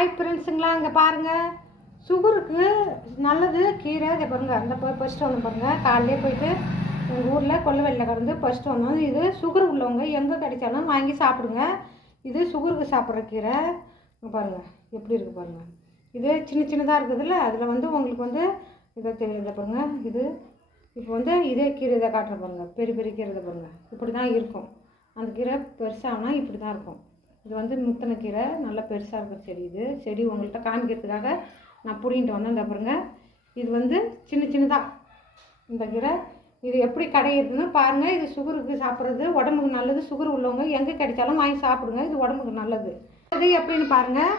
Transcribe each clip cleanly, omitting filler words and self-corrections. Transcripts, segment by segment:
Hi ஃப்ரெண்ட்ஸுங்களா, இங்கே பாருங்கள். சுகருக்கு நல்லது கீரை. இதை பாருங்கள், அந்த ஃபஸ்ட்டு வந்து பாருங்கள், காலையிலே போயிட்டு எங்கள் ஊரில் கொல்லுவெளியில் கடந்து ஃபஸ்ட்டு வந்தோம். இது சுகர் உள்ளவங்க எங்கே கிடைச்சாலும் வாங்கி சாப்பிடுங்க. இது சுகருக்கு சாப்பிட்ற கீரை. இங்கே பாருங்கள் எப்படி இருக்குது பாருங்கள். இது சின்ன சின்னதாக இருக்குதுல்ல, அதில் வந்து உங்களுக்கு வந்து இதை தெரியுது பாருங்கள். இது இப்போ வந்து இதே கீரை இதை காட்டுற பாருங்கள், பெரிய பெரிய கீரை இதை பாருங்கள். இப்படி தான் இருக்கும். அந்த கீரை பெருசாகனா இப்படி தான் இருக்கும். இது வந்து முத்தனை கீரை, நல்லா பெருசாக இருக்கிற செடி. இது செடி உங்கள்கிட்ட காமிக்கிறதுக்காக நான் பிடிங்கிட்டு வந்தேன். இந்த பாருங்க, இது வந்து சின்ன சின்னதாக இந்த கீரை. இது எப்படி கடையிறதுன்னு பாருங்கள். இது சுகருக்கு சாப்பிட்றது உடம்புக்கு நல்லது. சுகர் உள்ளவங்க எங்கே கிடைச்சாலும் வாங்கி சாப்பிடுங்க, இது உடம்புக்கு நல்லது. இது எப்படின்னு பாருங்கள்.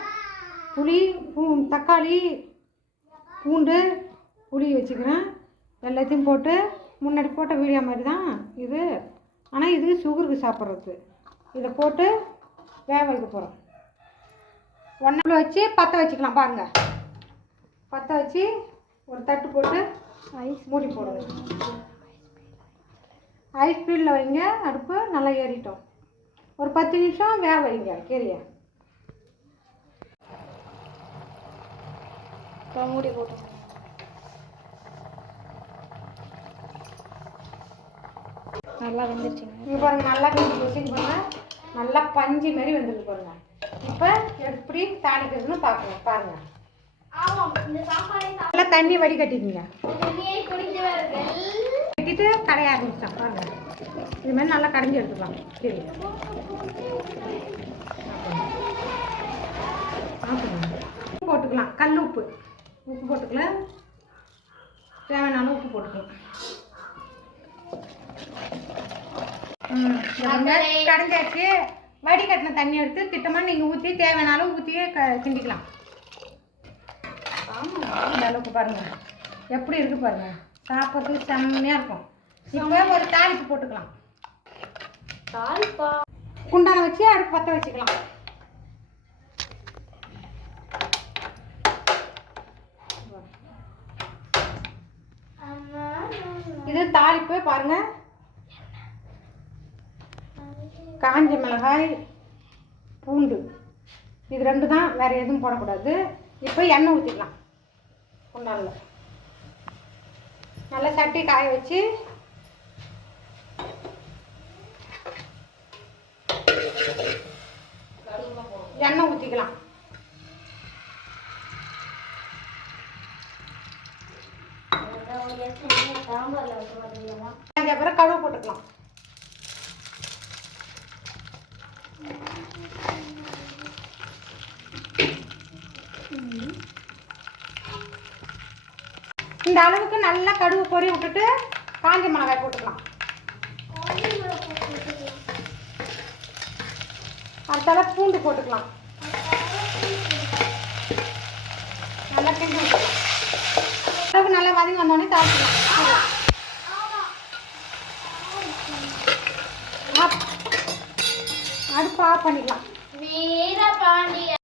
புளி, தக்காளி, பூண்டு, புளி வச்சுக்கிறேன். எல்லாத்தையும் போட்டு முன்னாடி போட்ட வீடியோ மாதிரி தான் இது, ஆனால் இது சுகருக்கு சாப்பிட்றது. இதை போட்டு வேக வைக்க போகிறோம். ஒன்றில் வச்சு பற்ற வச்சுக்கலாம். பாருங்கள், பற்ற வச்சு ஒரு தட்டு போட்டு ஐஸ் மூடி போடுங்க. ஐஸ் ஸ்பீடில் வைங்க. அடுப்பு நல்லா ஏறிட்டோம். ஒரு 10 நிமிஷம் வேக வைங்க கீரையை. மூடி போட்டோம். நல்லா வெந்துருச்சுங்க. இங்கே பாருங்கள், நல்லா வெந்து வச்சுக்கு பாருங்கள். நல்லா பஞ்சு மாரி வெந்துருக்கு பாருங்கள். இப்போ எப்படி தாளிக்கிறதுன்னு பார்க்கலாம். பாருங்கள், நல்லா தண்ணி வடிகட்டிக்குங்க. கட்டிட்டு கடைய ஆரம்பிச்சிட்டோம். பாருங்கள், இது மாதிரி நல்லா கடைஞ்சி எடுத்துக்கலாம். சரி, உப்பு போட்டுக்கலாம். கல் உப்பு போட்டுக்கலாம். தேவையான உப்பு போட்டுக்கலாம். கடைஞ்சாச்சு. வடிகட்டின தண்ணி எடுத்து திட்டமாக நீங்கள் ஊற்றி தேவையானாலும் ஊற்றியே கிண்டிக்கலாம். இந்த அளவுக்கு பாருங்கள் எப்படி இருக்குது பாருங்கள். சாப்பிட்றதுக்கு செம்மையாக இருக்கும். இப்போ ஒரு தாளிப்பு போட்டுக்கலாம். குண்டான வச்சு அடுப்பு பற்ற வச்சுக்கலாம். இது தாளிப்பு பாருங்கள். காஞ்ச மிளகாய், பூண்டு, இது 2 தான், வேறு எதுவும் போடக்கூடாது. இப்போ எண்ணெய் ஊற்றிக்கலாம். குண்டானில் நல்லா சட்டி காய வச்சு எண்ணெய் ஊற்றிக்கலாம். அப்புறம் கடுகு போட்டுக்கலாம். இந்த அளவுக்கு நல்லா கடுகு பொறி விட்டுட்டு காஞ்ச மிளகாய் போட்டுக்கலாம். அடுத்தால பூண்டு போட்டுக்கலாம். நல்லா கிண்டி விட்டுக்கலாம். அளவுக்கு நல்லா வதங்கி வந்தோடனே தாளிக்கலாம். அடுப்பு ஆஃப் பண்ணிக்கலாம்.